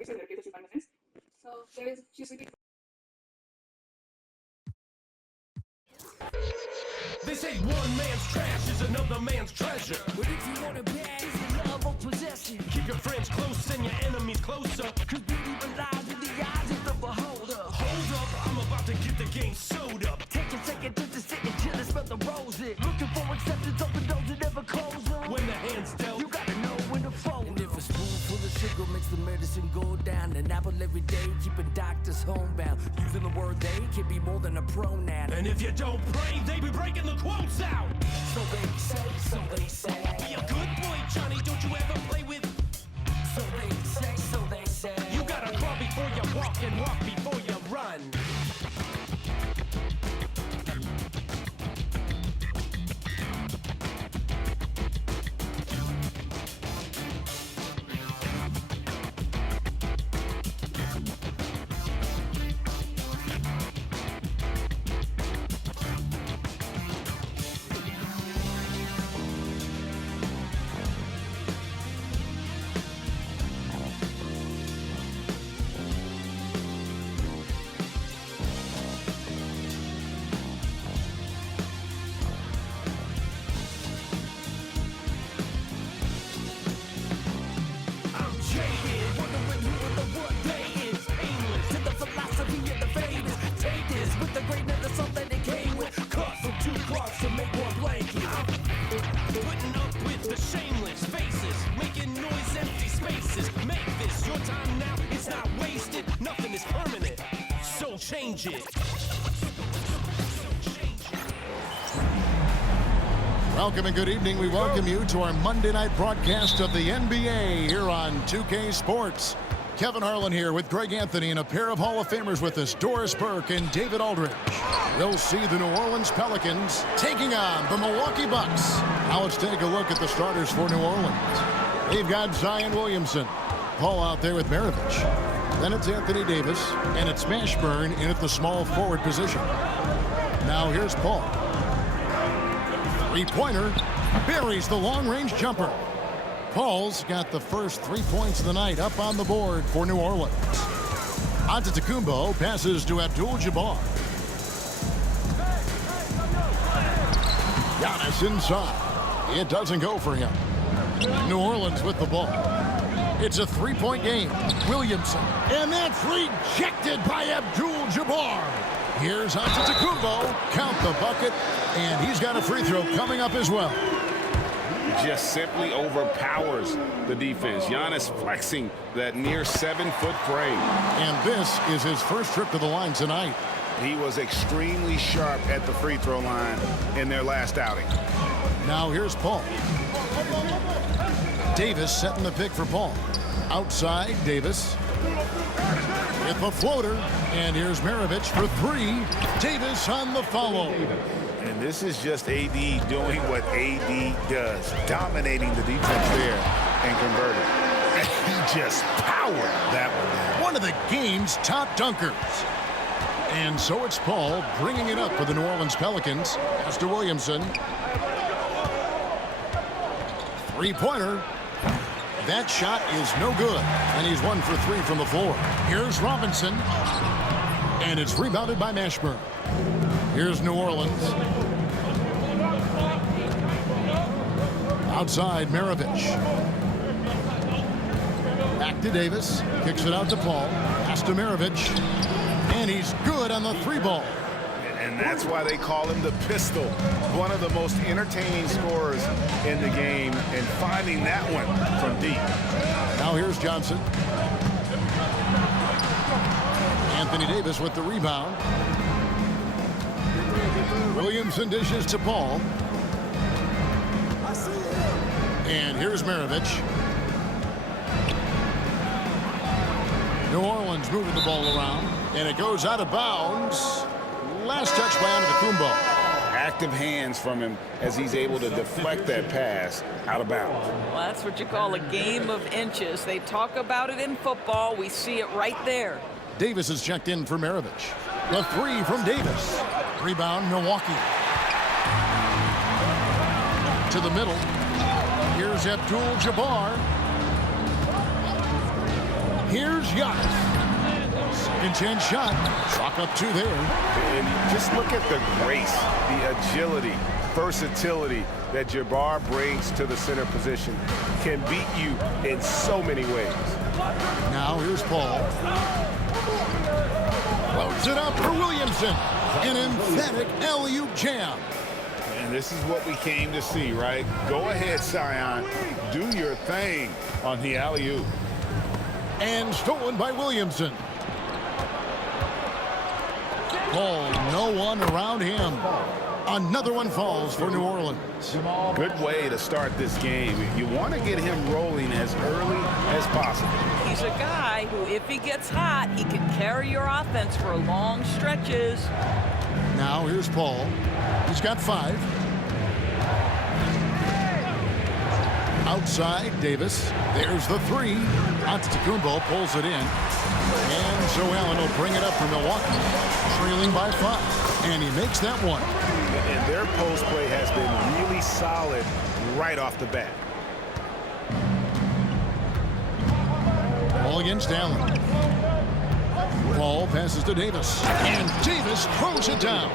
They say one man's trash is another man's treasure. But if you want it bad, it's the love or possession. Keep your friends close and your enemies closer. Cause beauty lies in the eyes of the beholder. Hold up, I'm about to get the game sewed up. Take a second to just sit and chill and smell the roses. Looking for acceptance, open doors that never close them. When the hand's dealt, you gotta know when to fold. And if a spoonful of sugar makes the medicine go down, an apple every day, keeping doctors homebound. Using the word they can be more than a pronoun. and if you don't pray, they be breaking the quotes out. So they say, so they say. Be a good boy, Johnny, don't you ever play with. So they say, so they say. You gotta crawl before you walk and walk before you run. Change it. Welcome and good evening. We welcome you to our Monday night broadcast of the NBA here on 2K Sports. Kevin Harlan here with Greg Anthony and a pair of Hall of Famers with us, Doris Burke and David Aldridge. We'll see the New Orleans Pelicans taking on the Milwaukee Bucks. Now let's take a look at the starters for New Orleans. They've got Zion Williamson. Paul out there with Maravich. Then it's Anthony Davis, and it's Mashburn in at the small forward position. Now here's Paul. Three-pointer, buries the long-range jumper. Paul's got the first 3 points of the night up on the board for New Orleans. Antetokounmpo passes to Abdul-Jabbar. Giannis inside. It doesn't go for him. New Orleans with the ball. It's a three-point game. Williamson. And that's rejected by Abdul-Jabbar. Here's Antetokounmpo. Count the bucket. And he's got a free throw coming up as well. Just simply overpowers the defense. Giannis flexing that near 7-foot frame. And this is his first trip to the line tonight. He was extremely sharp at the free throw line in their last outing. Now here's Paul. Davis setting the pick for Paul. Outside, Davis. With the floater. And here's Maravich for three. Davis on the follow. And this is just AD doing what AD does. Dominating the defense there and converting. And he just powered that one. One of the game's top dunkers. And so it's Paul bringing it up for the New Orleans Pelicans. As to Williamson. Three-pointer. That shot is no good. And he's 1 for 3 from the floor. Here's Robinson. And it's rebounded by Mashburn. Here's New Orleans. Outside, Maravich. Back to Davis. Kicks it out to Paul. Pass to Maravich. And he's good on the three ball. And that's why they call him the pistol. One of the most entertaining scorers in the game. And finding that one from deep. Now here's Johnson. Anthony Davis with the rebound. Williamson dishes to Paul. And here's Maravich. New Orleans moving the ball around. And it goes out of bounds. Last touch by Antetokounmpo. Active hands from him as he's able to deflect that pass out of bounds. Well, that's what you call a game of inches. They talk about it in football. We see it right there. Davis is checked in for Maravich. The three from Davis. Rebound, Milwaukee. To the middle. Here's Abdul-Jabbar. Here's Giannis. Second chance shot. Chalk up 2 there. And just look at the grace, the agility, versatility that Jabbar brings to the center position. Can beat you in so many ways. Now here's Paul. Loads it up for Williamson. An emphatic alley-oop jam. And this is what we came to see, right? Go ahead, Sion. Do your thing on the alley-oop. And stolen by Williamson. Paul, no one around him. Another one falls for New Orleans. Good way to start this game. You want to get him rolling as early as possible. He's a guy who, if he gets hot, he can carry your offense for long stretches. Now here's Paul. He's got 5. Outside, Davis. There's the 3. Antetokounmpo pulls it in. And so Allen will bring it up for Milwaukee, trailing by 5. And he makes that one. And their post play has been really solid right off the bat. Ball against Allen. Paul passes to Davis. And Davis throws it down.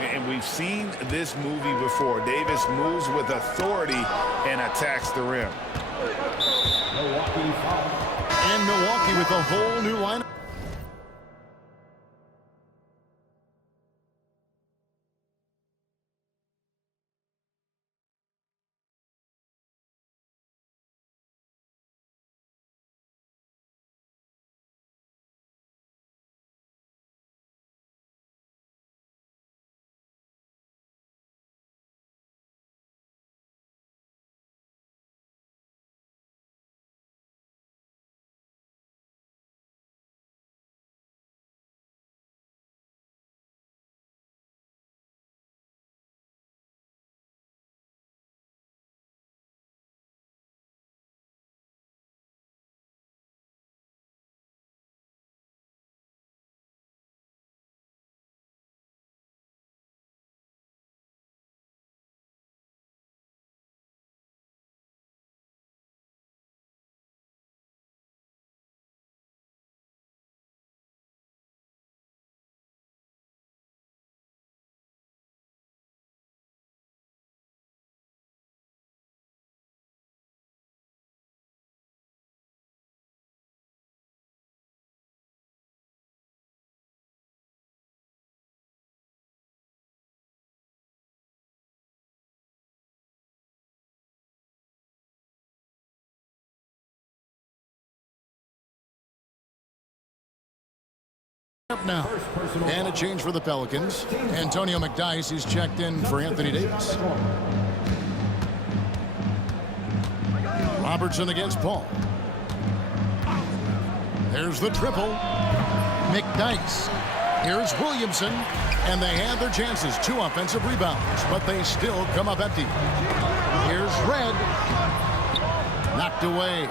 And we've seen this movie before. Davis moves with authority and attacks the rim. And Milwaukee with a whole new lineup. Up now. And a change for the Pelicans. Antonio McDyess is checked in for Anthony Davis. Robertson against Paul. There's the triple. McDyess. Here's Williamson. And they had their chances. 2 offensive rebounds. But they still come up empty. Here's Red. Knocked away.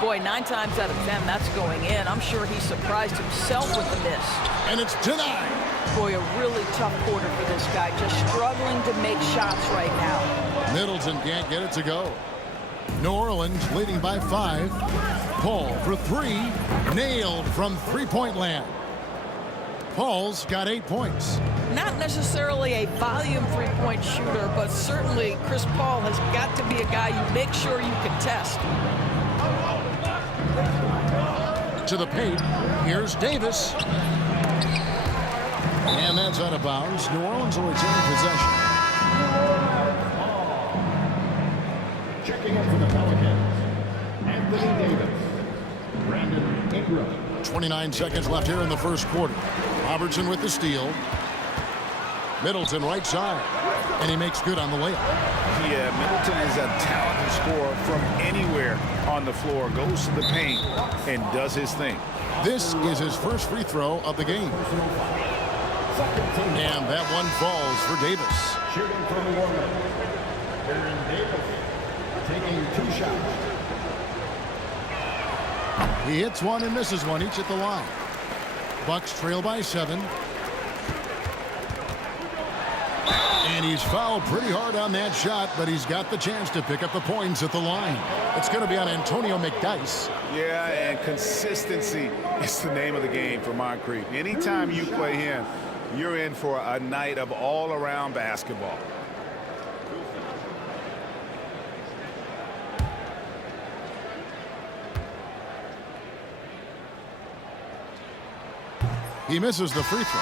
Boy, 9 times out of 10, that's going in. I'm sure he surprised himself with the miss. And it's denied. Boy, a really tough quarter for this guy. Just struggling to make shots right now. Middleton can't get it to go. New Orleans leading by 5. Paul for 3. Nailed from three-point land. Paul's got 8 points. Not necessarily a volume three-point shooter, but certainly Chris Paul has got to be a guy you make sure you can test. To the paint. Here's Davis. And that's out of bounds. New Orleans will retain possession. Checking in for the Pelicans, Anthony Davis, Brandon Ingram. 29 seconds left here in the first quarter. Robertson with the steal. Middleton right side. And he makes good on the layup. Yeah, Middleton is a talented scorer from anywhere on the floor. Goes to the paint and does his thing. This is his first free throw of the game. And that one falls for Davis. Shooting from the Orleans, Aaron Davis taking 2 shots. He hits one and misses one, each at the line. Bucks trail by 7. And he's fouled pretty hard on that shot, but he's got the chance to pick up the points at the line. It's going to be on Antonio McDyess. Yeah, and consistency is the name of the game for Moncrief. Anytime you play him, you're in for a night of all-around basketball. He misses the free throw.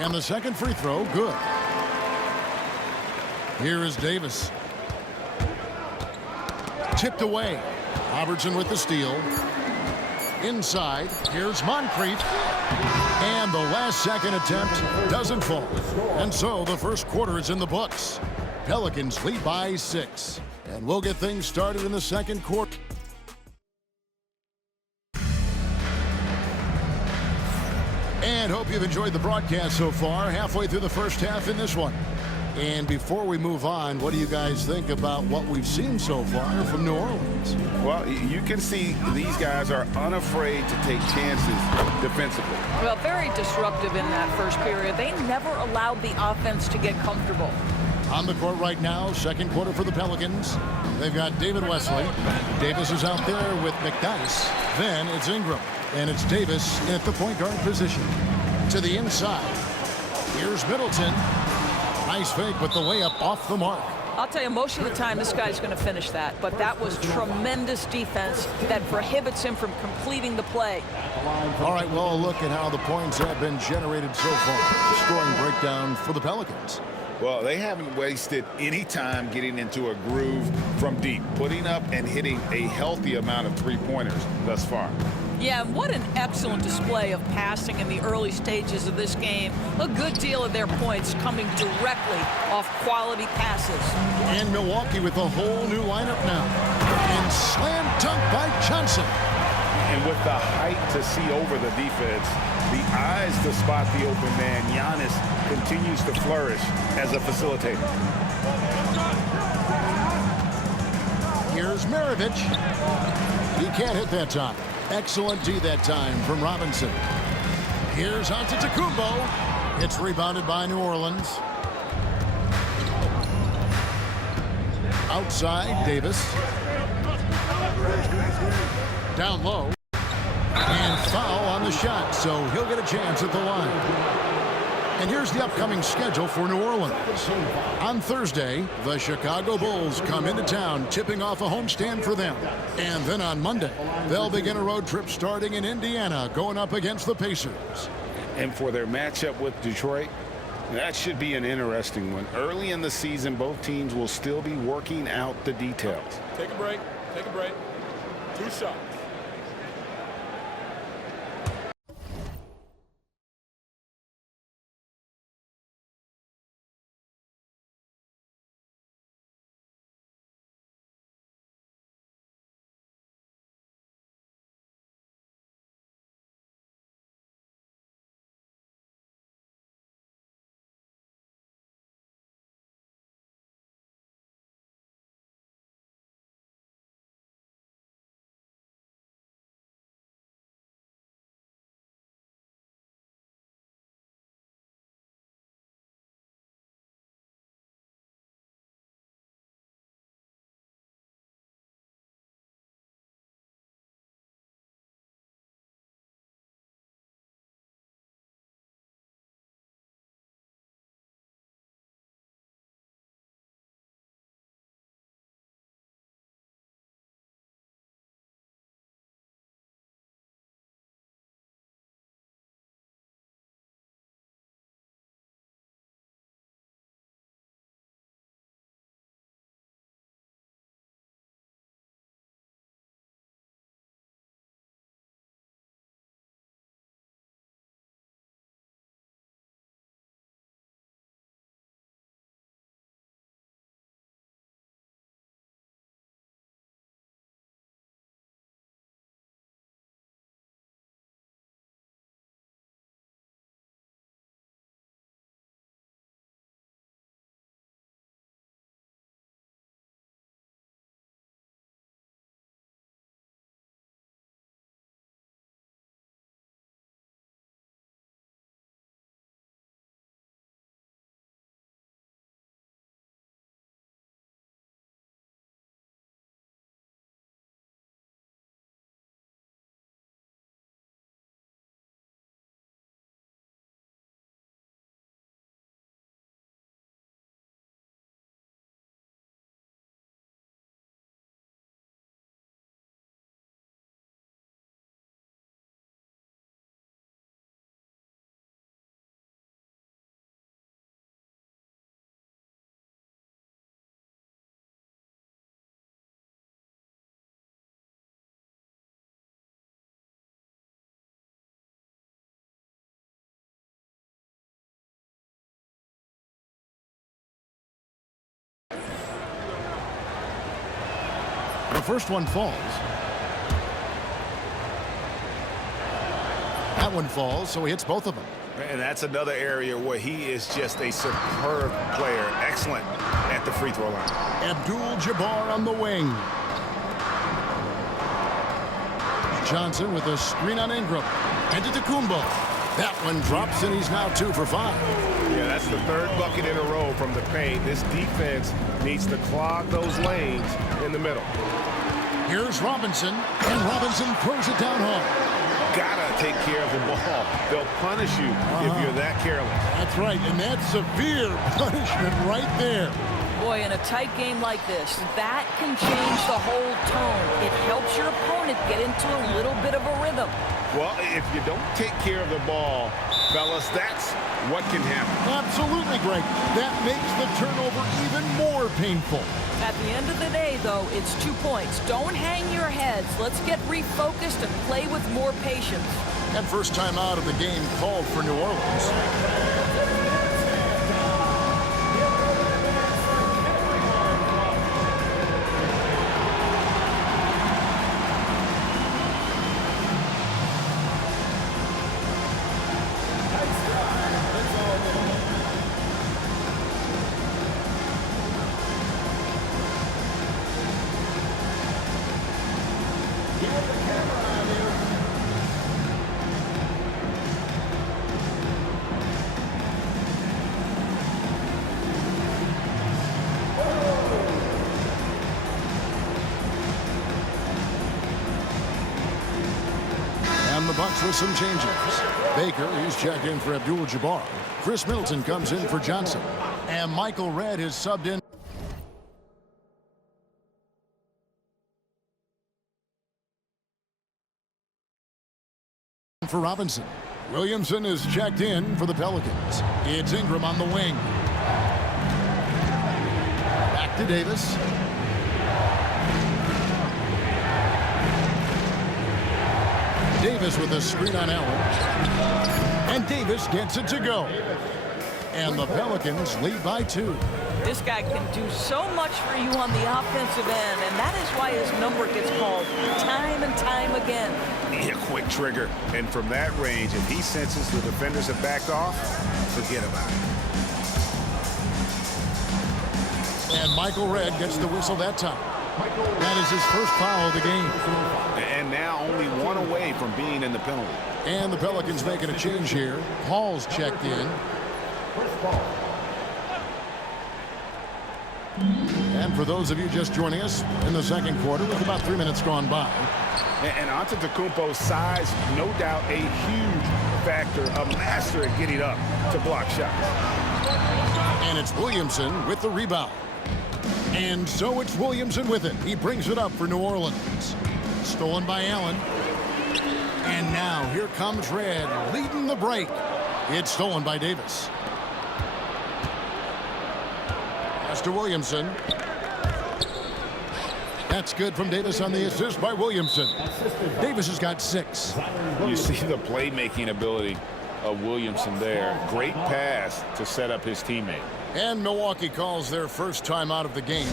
And the second free throw, good. Here is Davis. Tipped away. Robertson with the steal. Inside, here's Moncrief. And the last second attempt doesn't fall. And so the first quarter is in the books. Pelicans lead by 6. And we'll get things started in the second quarter. And hope you've enjoyed the broadcast so far. Halfway through the first half in this one. And before we move on, what do you guys think about what we've seen so far from New Orleans? Well, you can see these guys are unafraid to take chances defensively. Well, very disruptive in that first period. They never allowed the offense to get comfortable. On the court right now, second quarter for the Pelicans. They've got David Wesley. Davis is out there with McDyess. Then it's Ingram. And it's Davis at the point guard position. To the inside. Here's Middleton. Nice fake, but the layup off the mark. I'll tell you, most of the time this guy's going to finish that. But that was tremendous defense that prohibits him from completing the play. All right, well, a look at how the points have been generated so far. Scoring breakdown for the Pelicans. Well, they haven't wasted any time getting into a groove from deep, putting up and hitting a healthy amount of three-pointers thus far. Yeah, what an excellent display of passing in the early stages of this game. A good deal of their points coming directly off quality passes. And Milwaukee with a whole new lineup now. And slam dunk by Johnson. And with the height to see over the defense, the eyes to spot the open man, Giannis continues to flourish as a facilitator. Here's Maravich. He can't hit that time. Excellent D that time from Robinson. Here's Antetokounmpo. It's rebounded by New Orleans. Outside, Davis. Down low. And foul on the shot, so he'll get a chance at the line. And here's the upcoming schedule for New Orleans. On Thursday, the Chicago Bulls come into town, tipping off a homestand for them. And then on Monday, they'll begin a road trip starting in Indiana, going up against the Pacers. And for their matchup with Detroit, that should be an interesting one. Early in the season, both teams will still be working out the details. Take a break. Take a break. 2 shots. The first one falls. That one falls, so he hits both of them. And that's another area where he is just a superb player. Excellent at the free throw line. Abdul-Jabbar on the wing. Johnson with a screen on Ingram. And to Kumbo. That one drops, and he's now 2 for 5. Yeah, that's the third bucket in a row from the paint. This defense needs to clog those lanes in the middle. Here's Robinson, and Robinson throws it down home. Gotta take care of the ball. They'll punish you if you're that careless. That's right, and that's severe punishment right there. Boy, in a tight game like this, that can change the whole tone. It helps your opponent get into a little bit of a rhythm. Well, if you don't take care of the ball, fellas, that's what can happen. Absolutely, Greg. That makes the turnover even more painful. At the end of the day, though, it's 2 points. Don't hang your heads. Let's get refocused and play with more patience. And first time out of the game called for New Orleans. The Bucks with some changes. Baker, he's checked in for Abdul-Jabbar. Chris Middleton comes in for Johnson. And Michael Redd is subbed in for Robinson. Williamson is checked in for the Pelicans. It's Ingram on the wing. Back to Davis. Davis with a screen on Allen. And Davis gets it to go. And the Pelicans lead by 2. This guy can do so much for you on the offensive end, and that is why his number gets called time and time again. A quick trigger. And from that range, if he senses the defenders have backed off, forget about it. And Michael Redd gets the whistle that time. That is his first foul of the game. And now only 1 away from being in the penalty. And the Pelicans making a change here. Hall's checked in. And for those of you just joining us in the second quarter with about 3 minutes gone by. And Antetokounmpo's size, no doubt a huge factor, a master at getting up to block shots. And it's Williamson with the rebound. And so it's Williamson with it. He brings it up for New Orleans. Stolen by Allen. And now here comes Redd leading the break. It's stolen by Davis. Pass to Williamson. That's good from Davis on the assist by Williamson. Davis has got 6. You see the playmaking ability of Williamson there. Great pass to set up his teammate. And Milwaukee calls their first time out of the game.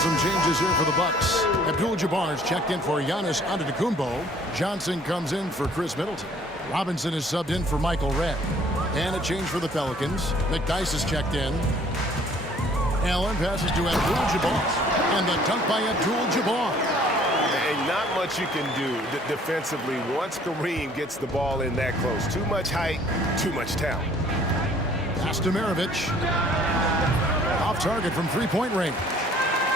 Some changes here for the Bucks. Abdul-Jabbar is checked in for Giannis Antetokounmpo. Johnson comes in for Chris Middleton. Robinson is subbed in for Michael Redd. And a change for the Pelicans. McDyess is checked in. Allen passes to Abdul-Jabbar. And the dunk by Abdul-Jabbar. And not much you can do defensively once Kareem gets the ball in that close. Too much height, too much talent. Pass to Maravich. Off target from three-point range.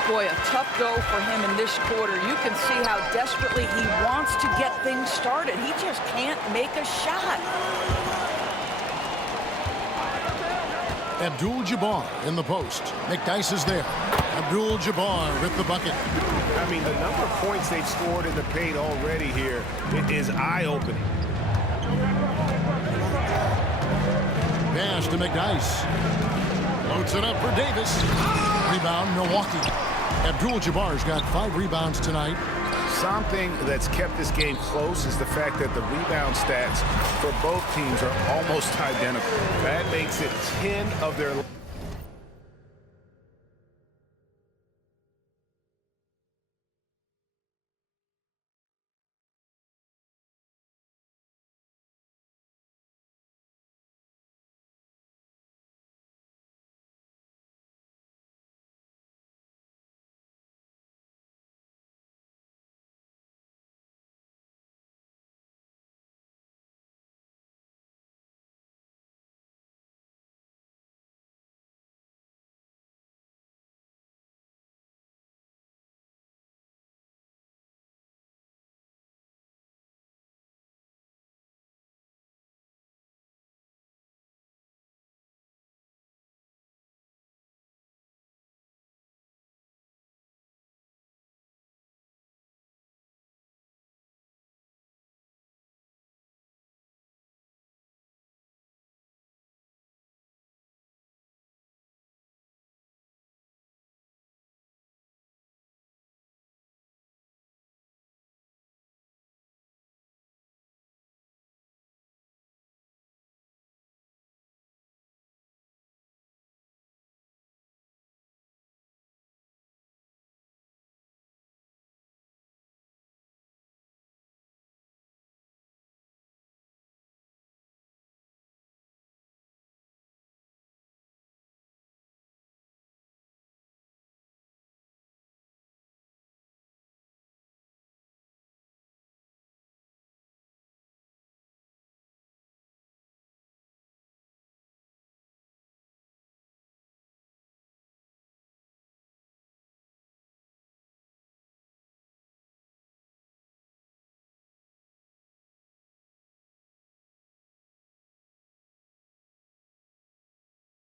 Boy, a tough go for him in this quarter. You can see how desperately he wants to get things started. He just can't make a shot. Abdul-Jabbar in the post. McDyess is there. Abdul-Jabbar with the bucket. I mean, the number of points they've scored in the paint already here is eye-opening. pass to McNice. Loads it up for Davis. Rebound, Milwaukee. Abdul-Jabbar's got 5 rebounds tonight. Something that's kept this game close is the fact that the rebound stats for both teams are almost identical. That makes it 10 of their...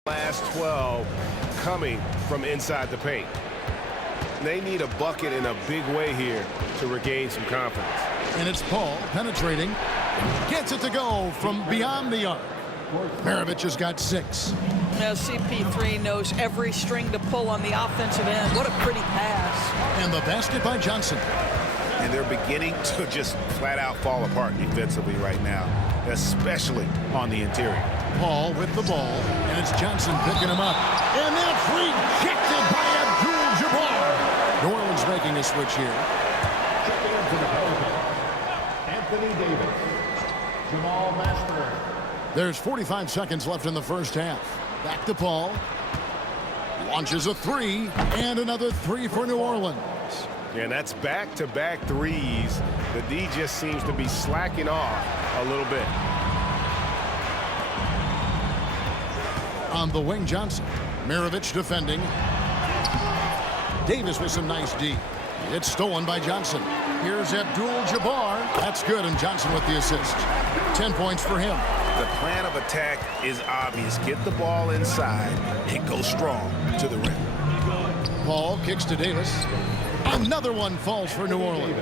Last 12 coming from inside the paint. They need a bucket in a big way here to regain some confidence. And it's Paul penetrating. Gets it to go from beyond the arc. Maravich has got 6. Now CP3 knows every string to pull on the offensive end. What a pretty pass. And the basket by Johnson. And they're beginning to just flat out fall apart defensively right now, especially on the interior. Paul with the ball, and it's Johnson picking him up. And that's rejected by Abdul-Jabbar. New Orleans making a switch here. Checking into the Pelicans, Anthony Davis. Jamal Mashburn. There's 45 seconds left in the first half. Back to Paul. Launches a 3, and another 3 for New Orleans. And that's back-to-back threes. The D just seems to be slacking off a little bit. On the wing, Johnson. Maravich defending. Davis with some nice D. It's stolen by Johnson. Here's Abdul-Jabbar. That's good, and Johnson with the assist. 10 points for him. The plan of attack is obvious. Get the ball inside and go strong to the rim. Paul kicks to Davis. Another one falls for New Orleans.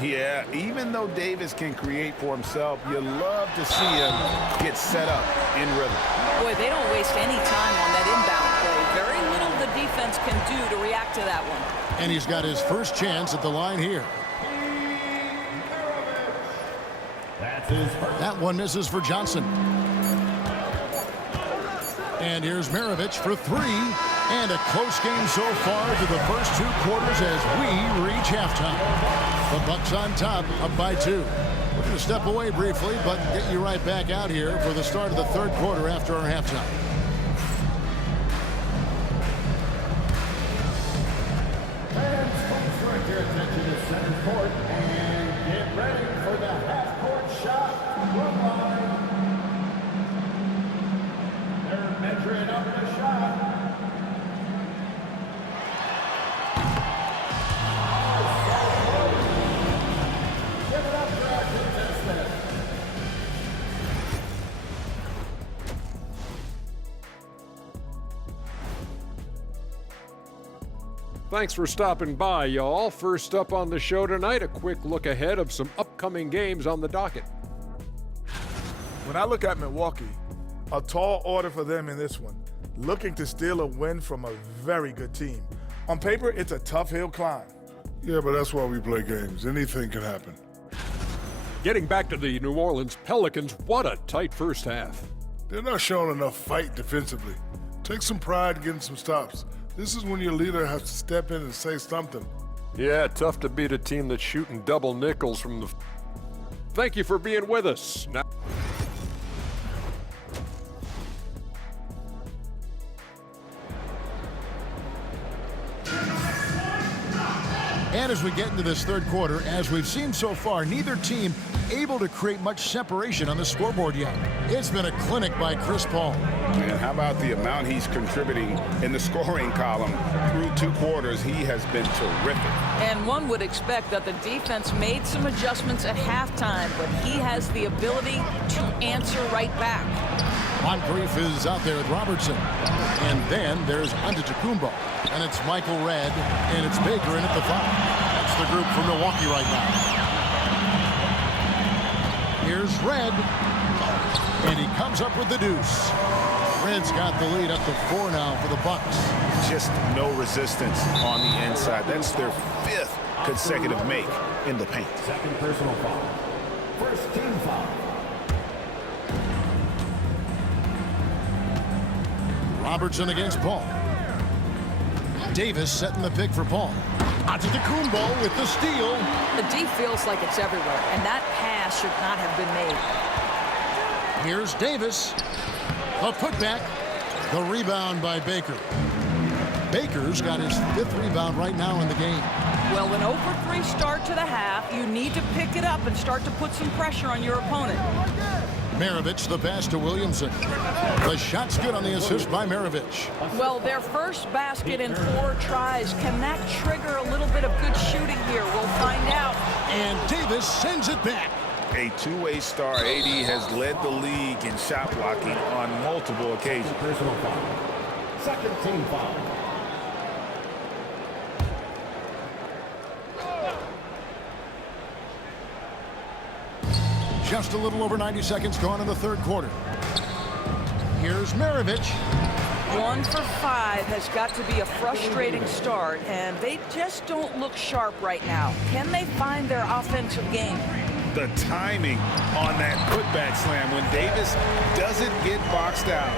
Yeah, even though Davis can create for himself, you love to see him get set up in rhythm. Boy, they don't waste any time on that inbound play. Very little the defense can do to react to that one. And he's got his first chance at the line here. That's his first. That one misses for Johnson. And here's Maravich for 3. And a close game so far to the first 2 quarters as we reach halftime. The Bucks on top, up by 2. We're going to step away briefly, but get you right back out here for the start of the 3rd quarter after our halftime. Fans, please direct your attention to center court and get ready for the half-court shot run line. They're measuring up the shot. Thanks for stopping by, y'all. First up on the show tonight, a quick look ahead of some upcoming games on the docket. When I look at Milwaukee, A tall order for them in this one, looking to steal a win from a very good team. On paper, it's a tough hill climb. Yeah, but that's why we play games. Anything can happen. Getting back to the New Orleans Pelicans, what a tight first half. They're not showing enough fight defensively. Take some pride in getting some stops. This is when your leader has to step in and say something. Yeah, tough to beat a team that's shooting double nickels from the... Thank you for being with us. Now... And as we get into this third quarter, as we've seen so far, neither team able to create much separation on the scoreboard yet. It's been a clinic by Chris Paul. And how about the amount he's contributing in the scoring column? Through 2 quarters, he has been terrific. And one would expect that the defense made some adjustments at halftime, but he has the ability to answer right back. Moncrief is out there with Robertson. And then there's Antetokounmpo. And it's Michael Redd, and it's Baker in at the 5. That's the group for Milwaukee right now. Here's Redd, and he comes up with the deuce. Redd's got the lead up to 4 now for the Bucks. Just no resistance on the inside. That's their 5th consecutive make in the paint. Second personal foul. First team foul. Robertson against Paul. Davis setting the pick for Paul. Antetokounmpo with the steal. The D feels like it's everywhere, and that pass should not have been made. Here's Davis. A putback. The rebound by Baker. Baker's got his 5th rebound right now in the game. Well, an 0-for-3 start to the half. You need to pick it up and start to put some pressure on your opponent. Maravich, the pass to Williamson. The shot's good on the assist by Maravich. Well, their first basket in 4 tries. Can that trigger a little bit of good shooting here? We'll find out. And Davis sends it back. A 2-way star. AD has led the league in shot blocking on multiple occasions. Personal foul. Second team foul. Just a little over 90 seconds gone in the third quarter. Here's Maravich. 1 for 5 has got to be a frustrating start, and they just don't look sharp right now. Can they find their offensive game? The timing on that putback slam when Davis doesn't get boxed out,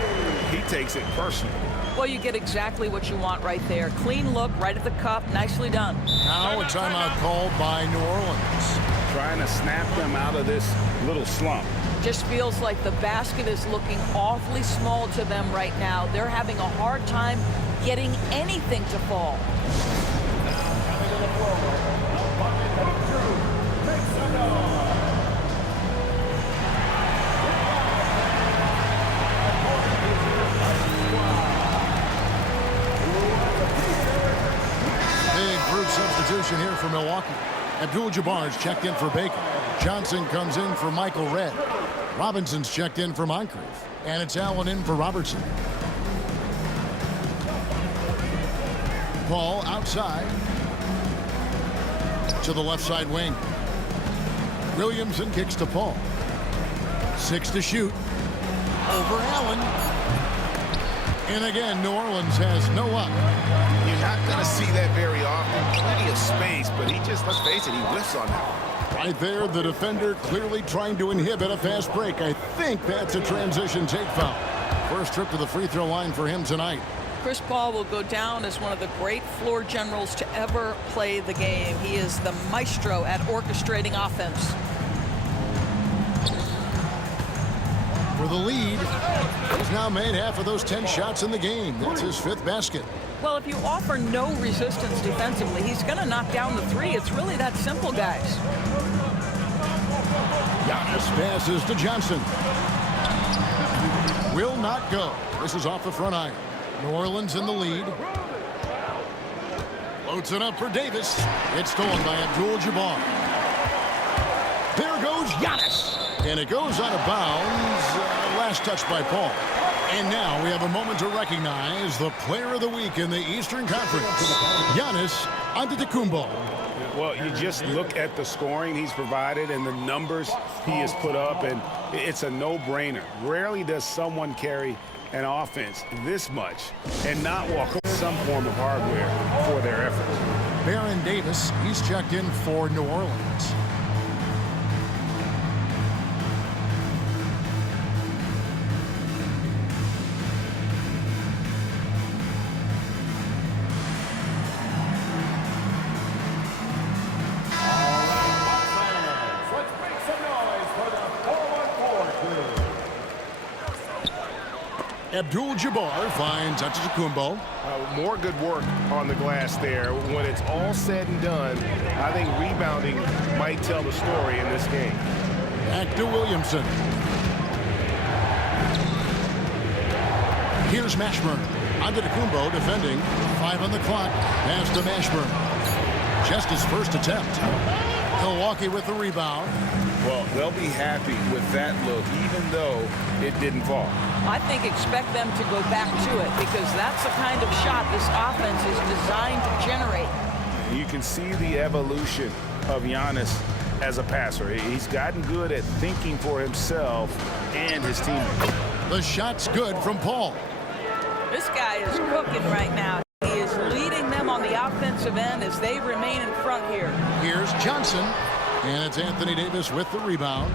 he takes it personal. Well, you get exactly what you want right there. Clean look, right at the cup, nicely done. Now a timeout called by New Orleans. Trying to snap them out of this little slump. Just feels like the basket is looking awfully small to them right now. They're having a hard time getting anything to fall. Big group substitution here for Milwaukee. Abdul-Jabbar's checked in for Baker. Johnson comes in for Michael Redd. Robinson's checked in for Moncrief. And it's Allen in for Robertson. Paul outside to the left side wing. Williamson kicks to Paul. 6 to shoot. Over Allen. And again, New Orleans has no up. You're not going to see that very often. Plenty of space, but he just, let's face it, he whiffs on that. Right there, the defender clearly trying to inhibit a fast break. I think that's a transition take foul. First trip to the free throw line for him tonight. Chris Paul will go down as one of the great floor generals to ever play the game. He is the maestro at orchestrating offense. For the lead, he's now made half of those 10 shots in the game. That's his 5th basket. Well, if you offer no resistance defensively, he's going to knock down the 3. It's really that simple, guys. Giannis passes to Johnson. Will not go. This is off the front iron. New Orleans in the lead. Loads it up for Davis. It's stolen by Abdul-Jabbar. There goes Giannis. And it goes out of bounds. Last touch by Paul. And now we have a moment to recognize the player of the week in the Eastern Conference. Giannis Antetokounmpo. Well, you just look at the scoring he's provided and the numbers he has put up, and it's a no-brainer. Rarely does someone carry an offense this much and not walk some form of hardware for their efforts. Baron Davis, he's checked in for New Orleans. Abdul-Jabbar finds Antetokounmpo. More good work on the glass there. When it's all said and done, I think rebounding might tell the story in this game. Back to Williamson. Here's Mashburn. Antetokounmpo defending. 5 on the clock. Pass to Mashburn. Just his first attempt. Milwaukee with the rebound. Well, they'll be happy with that look, even though it didn't fall. I think expect them to go back to it because that's the kind of shot this offense is designed to generate. You can see the evolution of Giannis as a passer. He's gotten good at thinking for himself and his teammates. The shot's good from Paul. This guy is cooking right now. He is leading them on the offensive end as they remain in front here. Here's Johnson, and it's Anthony Davis with the rebound.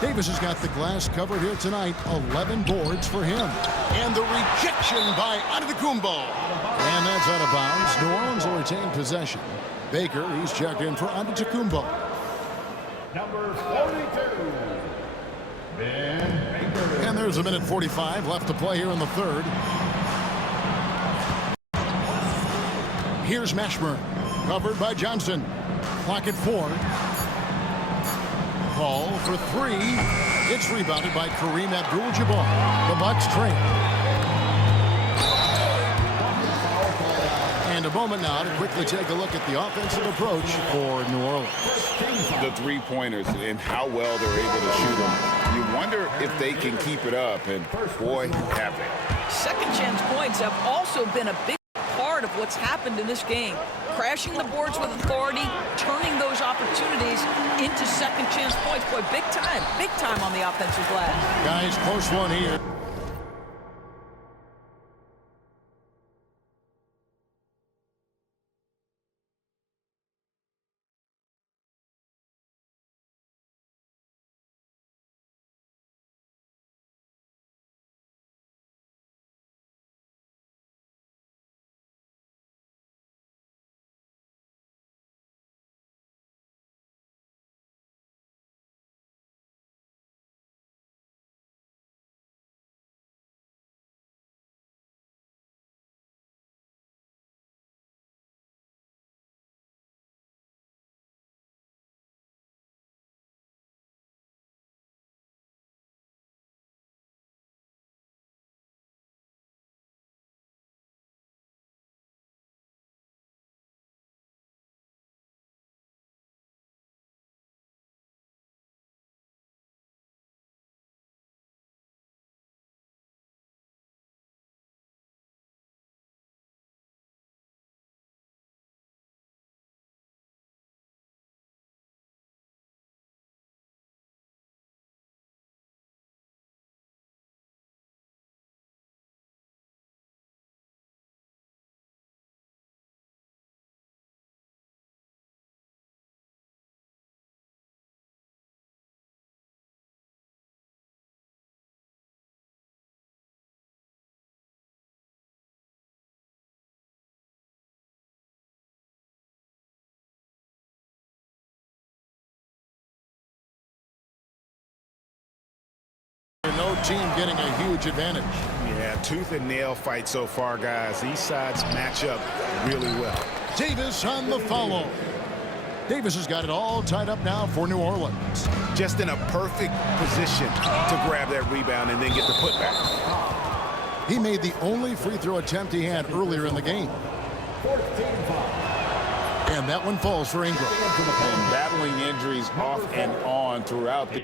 Davis has got the glass covered here tonight. 11 boards for him. And the rejection by Antetokounmpo. And that's out of bounds. New Orleans will retain possession. Baker, he's checked in for Antetokounmpo. Number 42, Ben Baker. And there's a minute 45 left to play here in the third. Here's Mashburn, covered by Johnson. Clock at 4. Paul for 3. It's rebounded by Kareem Abdul-Jabbar. The Bucks trail. And a moment now to quickly take a look at the offensive approach for New Orleans. The three-pointers and how well they're able to shoot them. You wonder if they can keep it up, and boy, have they. Second chance points have also been a big part of what's happened in this game. Crashing the boards with authority, turning those opportunities into second chance points. Boy, big time on the offensive glass. Guys, close one here. No team getting a huge advantage. Yeah, tooth and nail fight so far, guys. These sides match up really well. Davis on the follow. Davis has got it all tied up now for New Orleans. Just in a perfect position to grab that rebound and then get the putback. He made the only free throw attempt he had earlier in the game. And that one falls for Ingram. And battling injuries off and on throughout the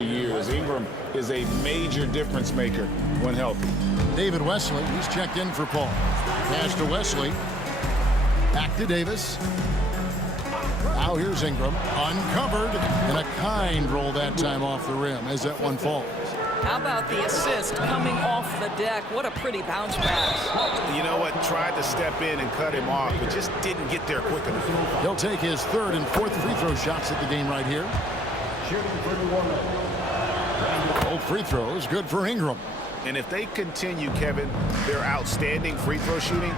years. as Ingram is a major difference maker when healthy. David Wesley, he's checked in for Paul. Pass to Wesley. Back to Davis. Now here's Ingram. Uncovered. And a kind roll that time off the rim as that one falls. How about the assist coming off the deck? What a pretty bounce pass. You know what? Tried to step in and cut him off, but just didn't get there quick enough. He'll take his third and fourth free throw shots at the game right here. Both free throws good for Ingram. And if they continue, Kevin, their outstanding free throw shooting,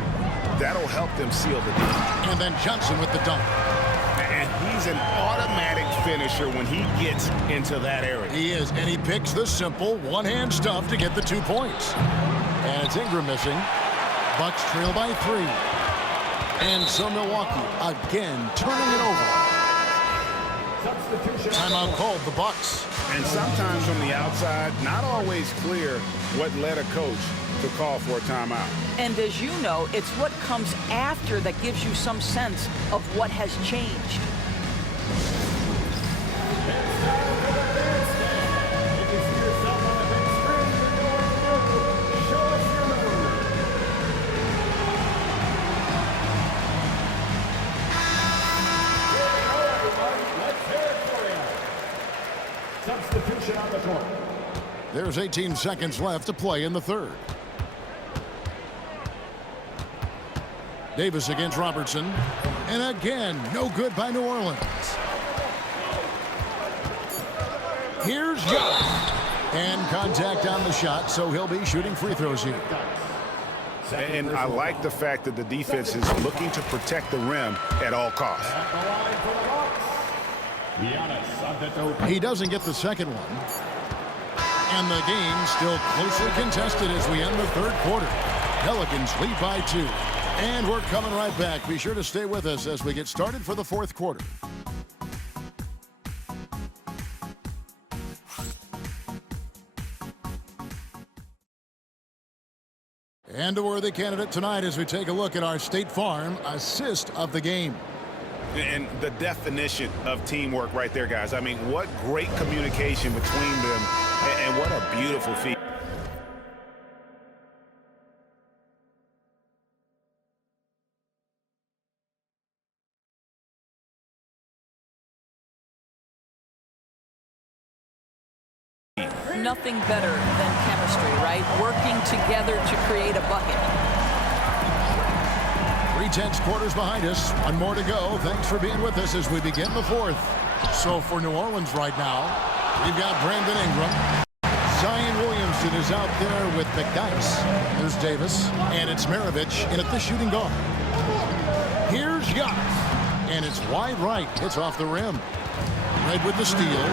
that'll help them seal the deal. And then Johnson with the dunk. And he's an automatic finisher when he gets into that area. He is, and he picks the simple one-hand stuff to get the 2 points. And it's Ingram missing. Bucks trail by 3. And so Milwaukee again turning it over. Timeout called the Bucks. And sometimes from the outside, not always clear what led a coach to call for a timeout. And as you know, it's what comes after that gives you some sense of what has changed. Substitution on the court. There's 18 seconds left to play in the third. Davis against Robertson. And again, no good by New Orleans. Here's Giannis. And contact on the shot, so he'll be shooting free throws here. And I like the fact that the defense is looking to protect the rim at all costs. He doesn't get the second one. And the game still closely contested as we end the third quarter. Pelicans lead by 2. And we're coming right back. Be sure to stay with us as we get started for the fourth quarter. And a worthy candidate tonight as we take a look at our State Farm assist of the game. And the definition of teamwork right there, guys. I mean, what great communication between them, and what a beautiful feat. Nothing better than chemistry, right? Working together to create a bucket. 3/10 quarters behind us. One more to go. Thanks for being with us as we begin the fourth. So for New Orleans right now, we've got Brandon Ingram. Zion Williamson is out there with McDice. There's Davis. And it's Maravich in at the shooting guard. Here's Giannis. And it's wide right. It's off the rim. Red with the steal.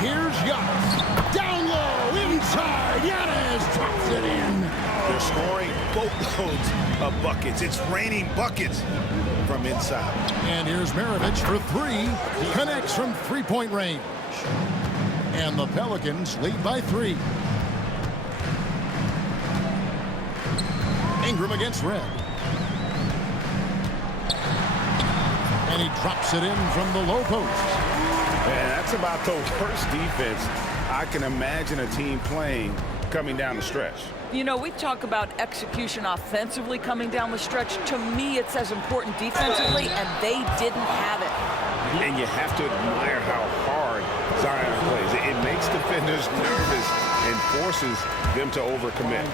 Here's Giannis. Down low. Inside. Giannis drops it in. They're scoring boatloads of buckets. It's raining buckets from inside. And here's Maravich for 3. Connects from three-point range. And the Pelicans lead by 3. Ingram against Red. And he drops it in from the low post. And that's about the worst defense I can imagine a team playing coming down the stretch. You know, we talk about execution offensively coming down the stretch. To me, it's as important defensively, and they didn't have it. And you have to admire how hard Zion plays. It makes defenders nervous and forces them to overcommit.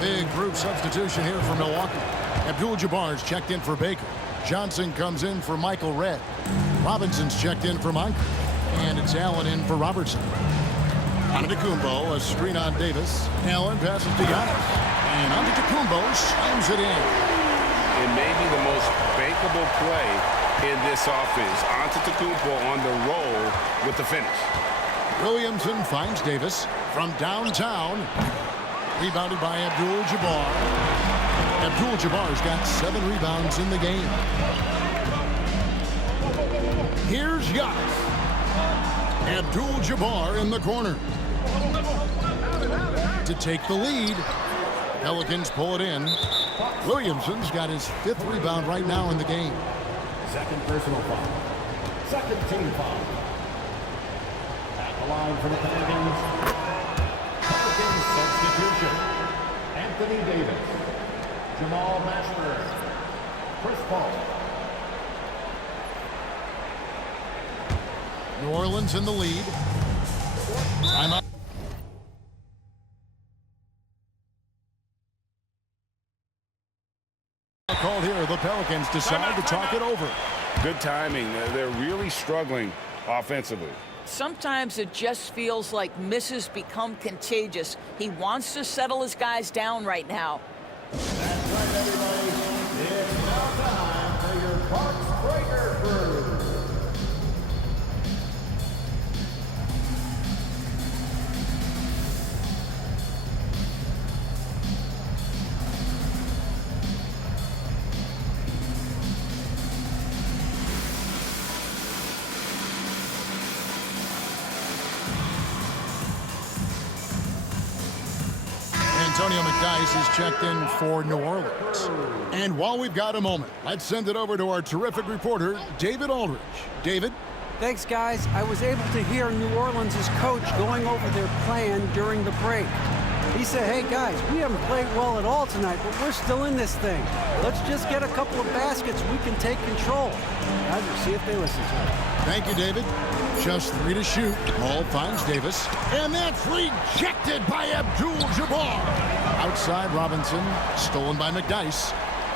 Big group substitution here for Milwaukee. Abdul-Jabbar's checked in for Baker. Johnson comes in for Michael Redd. Robinson's checked in for Mike. And it's Allen in for Robertson. Antetokounmpo, a screen on Davis. Allen passes to Giannis. And Antetokounmpo slams it in. It may be the most bankable play in this offense. Antetokounmpo on the roll with the finish. Williamson finds Davis from downtown. Rebounded by Abdul-Jabbar. Abdul-Jabbar's got 7 rebounds in the game. Here's Giannis. Abdul-Jabbar in the corner. To take the lead. Pelicans pull it in. Williamson's got his 5th rebound right now in the game. Second personal foul. Second team foul. The line for the Pelicans. Pelicans substitution. Anthony Davis. Jamal Mashburn. Chris Paul. New Orleans in the lead. Timeout. Called here. The Pelicans decide to talk it over. Good timing. They're really struggling offensively. Sometimes it just feels like misses become contagious. He wants to settle his guys down right now. That's right, everybody. It's now time for your Parks Breaker crew. Antonio McDyess is checked in for New Orleans. And while we've got a moment, let's send it over to our terrific reporter, David Aldridge. David? Thanks, guys. I was able to hear New Orleans' coach going over their plan during the break. He said, hey, guys, we haven't played well at all tonight, but we're still in this thing. Let's just get a couple of baskets. We can take control. Guys, we'll see if they listen to it. Thank you, David. Just 3 to shoot. Ball finds Davis. And that's rejected by Jabbar. Outside Robinson. Stolen by McDyess.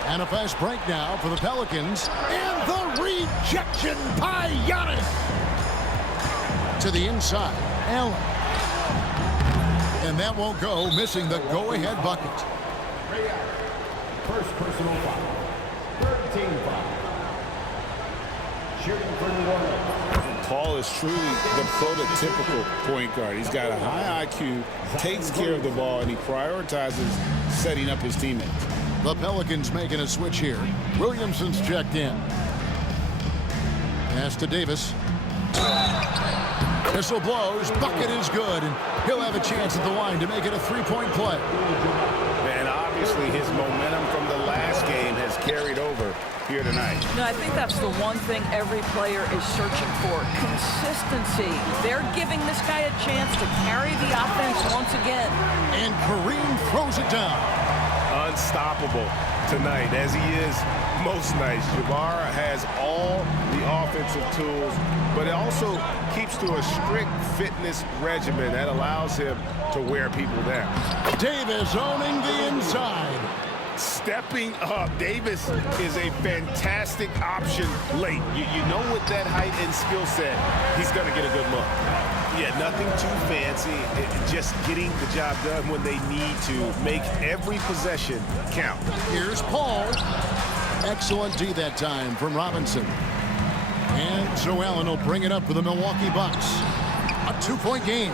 And a fast break now for the Pelicans. And the rejection by Giannis. To the inside. Allen. And that won't go, missing the go-ahead bucket. First personal foul. 13 foul. Shooting for New Orleans. Paul is truly the prototypical point guard. He's got a high IQ, takes care of the ball, and he prioritizes setting up his teammates. The Pelicans making a switch here. Williamson's checked in. Pass to Davis. Whistle blows. Bucket is good, and he'll have a chance at the line to make it a three-point play. And obviously his momentum from the last game has carried over here tonight. No, I think that's the one thing every player is searching for. Consistency. They're giving this guy a chance to carry the offense once again. And Kareem throws it down. Unstoppable tonight, as he is most nights. Jabbar has all the offensive tools, but it also keeps to a strict fitness regimen that allows him to wear people down. Davis owning the inside. Stepping up. Davis is a fantastic option late. You know, with that height and skill set, he's going to get a good look. Yeah, nothing too fancy. Just getting the job done when they need to. Make every possession count. Here's Paul. Excellent D that time from Robinson. And so Allen will bring it up for the Milwaukee Bucks. A 2-point game.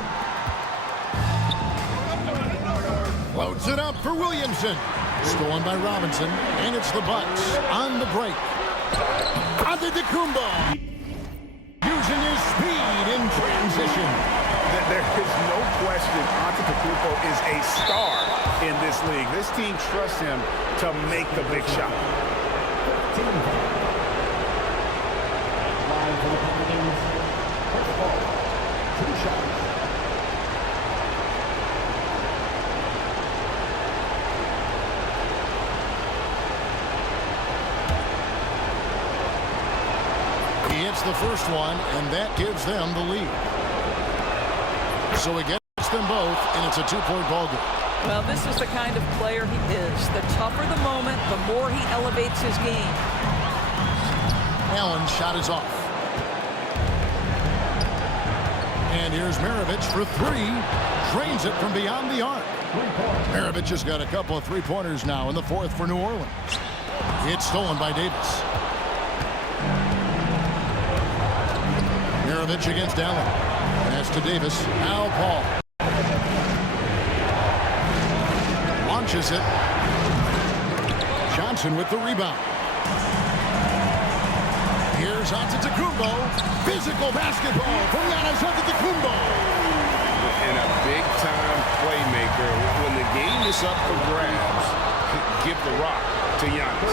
Loads it up for Williamson. Stolen by Robinson, and it's the Bucks on the break. Antetokounmpo using his speed in transition. There is no question Antetokounmpo is a star in this league. This team trusts him to make the big shot. Line for the Pelicans. Chris Paul. 2 shots. He hits the first one, and that gives them the lead. So he gets them both, and it's a 2-point ball game. Well, this is the kind of player he is. The tougher the moment, the more he elevates his game. Allen's shot is off. And here's Maravich for 3. Drains it from beyond the arc. Maravich has got a couple of three-pointers now in the fourth for New Orleans. It's stolen by Davis. Maravich against Allen. Pass to Davis. Now Paul. Launches it. Johnson with the rebound. Here's Antetokounmpo. Physical basketball from Giannis Antetokounmpo. And a big-time playmaker. When the game is up for grabs, give the rock to Giannis.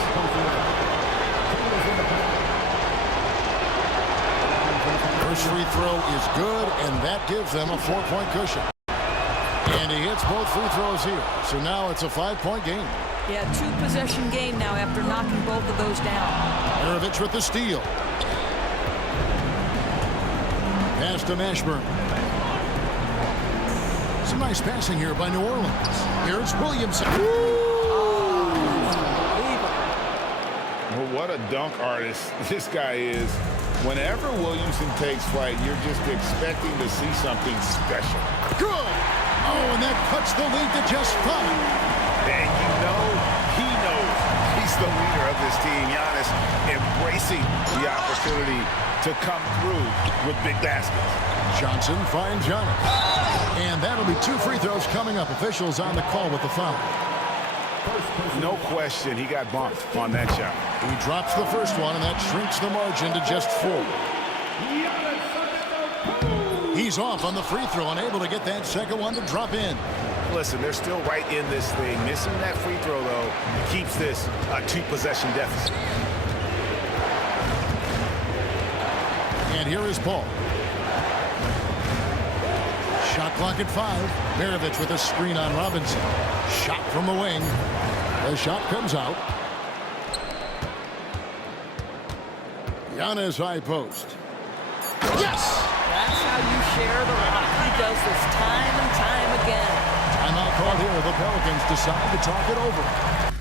First free throw is good, and that gives them a 4-point cushion. And he hits both free throws here. So now it's a 5-point game. Yeah, 2-possession game now after knocking both of those down. Maravich with the steal. Pass to Mashburn. Some nice passing here by New Orleans. Here's Williamson. Well, what a dunk artist this guy is. Whenever Williamson takes flight, you're just expecting to see something special. Good. Oh, and that cuts the lead to just 5. And you know, he knows he's the leader of this team. Giannis embracing the opportunity to come through with big baskets. Johnson finds Giannis. And that'll be 2 free throws coming up. Officials on the call with the foul. No question, he got bumped on that shot. He drops the first one, and that shrinks the margin to just 4. He's off on the free throw, unable to get that second one to drop in. Listen, they're still right in this thing. Missing that free throw, though, keeps this a 2-possession deficit. And here is Paul. Shot clock at 5. Maravich with a screen on Robinson. Shot from the wing. The shot comes out. Giannis high post. Yes! That's how you share the rock. He does this time and time again. Timeout called here. The Pelicans decide to talk it over.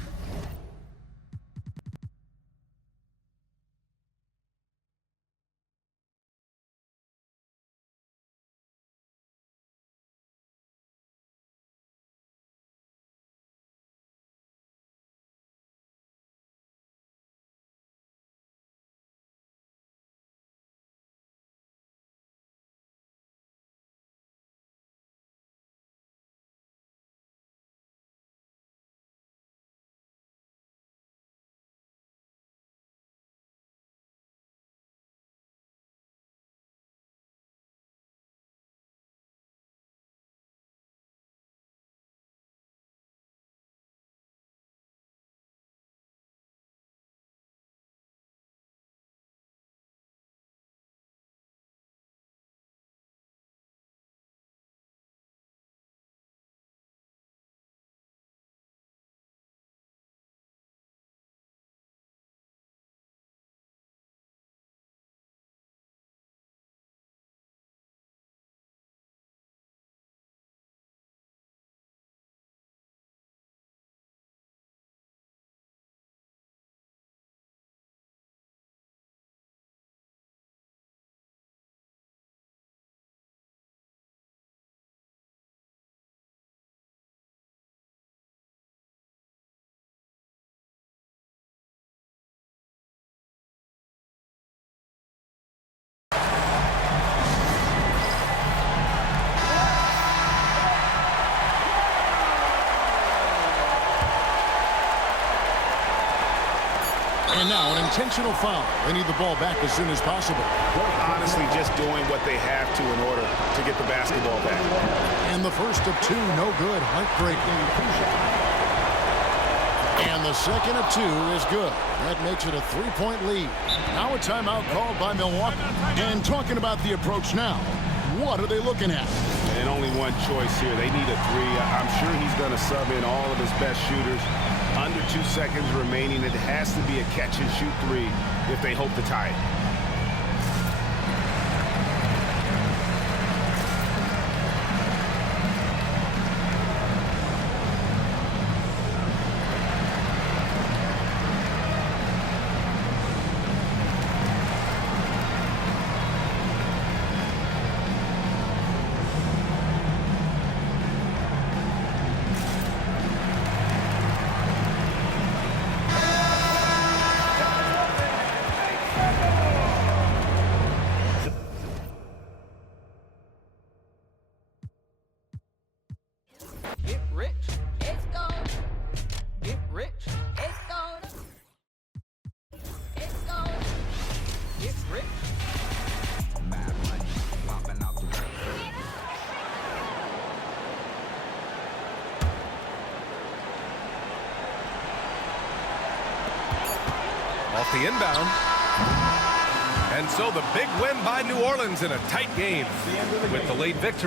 And now an intentional foul. They need the ball back as soon as possible. Honestly, just doing what they have to in order to get the basketball back. And the first of 2, no good. Heartbreaking. And the second of 2 is good. That makes it a 3-point lead. Now a timeout called by Milwaukee. And talking about the approach now, what are they looking at? And only one choice here. They need a 3. I'm sure he's going to sub in all of his best shooters. Under 2 seconds remaining. It has to be a catch-and-shoot 3 if they hope to tie it. Off the inbound. And so the big win by New Orleans in a tight game with the late victory.